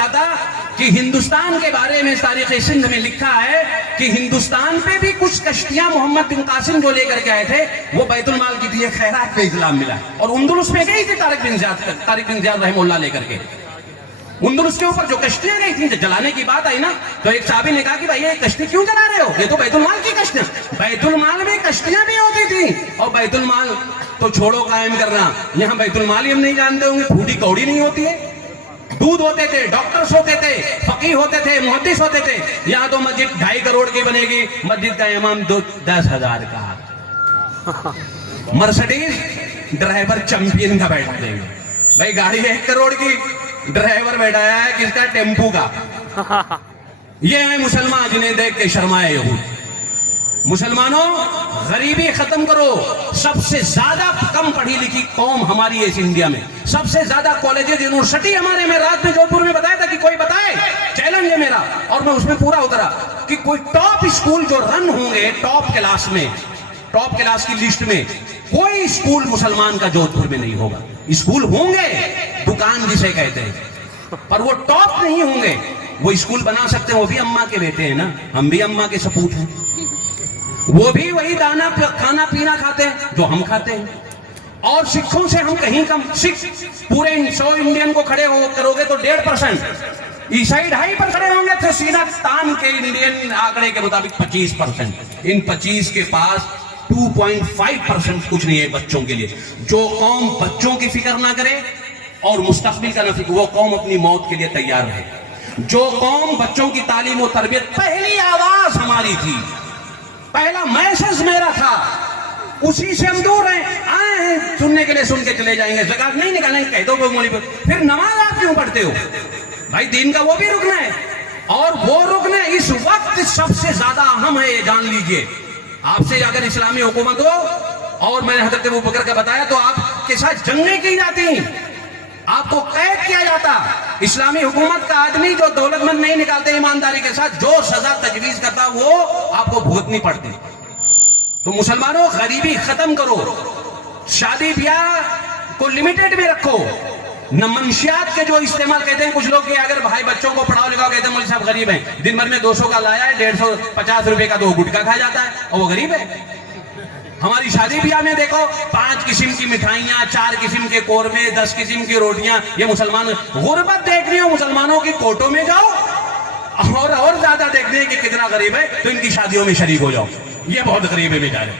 बताता कि हिंदुस्तान के बारे में तारीख सिंध में लिखा है कि हिंदुस्तान पे भी कुछ कश्तियां मोहम्मद बिन कासिम जो लेकर के आए थे, वो बैतुल माल की थी, खैरात पे इस्लाम मिला। और उंदुलुस में गई थी तारिक बिन ज़ियाद रहमतुल्लाह लेकर के। उंदुलुस के ऊपर जो कश्तियां गई थी, जलाने की बात आई ना, तो एक साहबी ने कहा कि भाई ये कश्ती क्यों जला रहे हो, ये तो बैतुल माल की कश्तियां। बैतुल माल में कश्तियां भी होती थी। और बैतुल माल तो छोड़ो कायम करना, यहाँ बैतुल माल ही हम नहीं जानते होंगे, फूटी कौड़ी नहीं होती है। दूध होते थे, डॉक्टर्स होते थे, फकीह होते थे, मुहद्दिस होते थे। यहाँ तो मस्जिद 2.5 करोड़ की बनेगी, मस्जिद का इमाम 10,000 का। मर्सिडीज ड्राइवर चैंपियन का बैठा देंगे। भाई गाड़ी 1 करोड़ की, ड्राइवर बैठाया है किसका, टेम्पू का। ये है मुसलमान जिन्हें देख के शर्माए यहूद। मुसलमानों, गरीबी खत्म करो। सबसे ज्यादा कम पढ़ी लिखी कौम हमारी है इस इंडिया में। सबसे ज्यादा कॉलेजेस, यूनिवर्सिटी हमारे में। रात में जोधपुर में बताया था कि कोई बताए, चैलेंज है मेरा, और मैं उसमें पूरा उतरा कि कोई टॉप स्कूल जो रन होंगे टॉप क्लास में, टॉप क्लास की लिस्ट में कोई स्कूल मुसलमान का जोधपुर में नहीं होगा। स्कूल होंगे, दुकान जिसे कहते हैं, पर वो टॉप नहीं होंगे। वो स्कूल बना सकते हैं, वो भी अम्मा के बेटे हैं ना, हम भी अम्मा के सपूत हैं। वो भी वही दाना खाना पीना खाते हैं जो हम खाते हैं। और सिखों से हम कहीं कम। सिख पूरे 100 इंडियन को खड़े हो करोगे तो 1.5%, ईसाई 2.5 खड़े होंगे, तो सीधा तान के इंडियन आंकड़े के मुताबिक 25%। इन 25 के पास 2.5% कुछ नहीं है बच्चों के लिए। जो कौम बच्चों की फिक्र ना करे और मुस्तकबिल का ना फिक्र, वो कौम अपनी मौत के लिए तैयार रहे। जो कौम बच्चों की तालीम और तरबियत, पहली आवाज हमारी थी, पहला मैसेज मेरा था, उसी से हम दूर हैं। आए हैं सुनने के लिए, सुन के चले जाएंगे, ज़कात नहीं निकालेंगे, कह दो मौलवी पर। फिर नमाज आप क्यों पढ़ते हो भाई? दीन का वो भी रुकना है, और वो रुकना इस वक्त सबसे ज्यादा अहम है, ये जान लीजिए। आपसे अगर इस्लामी हुकूमत हो, और मैंने हजरत अबू बकर का बताया, तो आपके साथ जंगें की जाती, आपको कैद किया जाता। इस्लामी हुकूमत का आदमी जो दौलतमंद नहीं निकालते ईमानदारी के साथ, जो सजा तजवीज करता वो आपको भुगतनी पड़ती। तो मुसलमानों, गरीबी खत्म करो, शादी ब्याह को लिमिटेड में रखो। न मंशियात के जो इस्तेमाल, कहते हैं कुछ लोग कि अगर भाई बच्चों को पढ़ाओ लिखाओ, कहते हैं मौलवी साहब गरीब हैं, दिन भर में 200 का लाया है, 150 रुपए का 2 गुटखा खा जाता है, और वो गरीब है। हमारी शादी ब्याह में देखो 5 किस्म की मिठाइयां, 4 किस्म के कोरमे, 10 किस्म की रोटियां। ये मुसलमान गुर्बत देख रही हो, मुसलमानों की कोटों में जाओ, और ज्यादा देखने की कितना गरीब है, तो इनकी शादियों में शरीक हो जाओ। ये बहुत गरीब है बेचारे।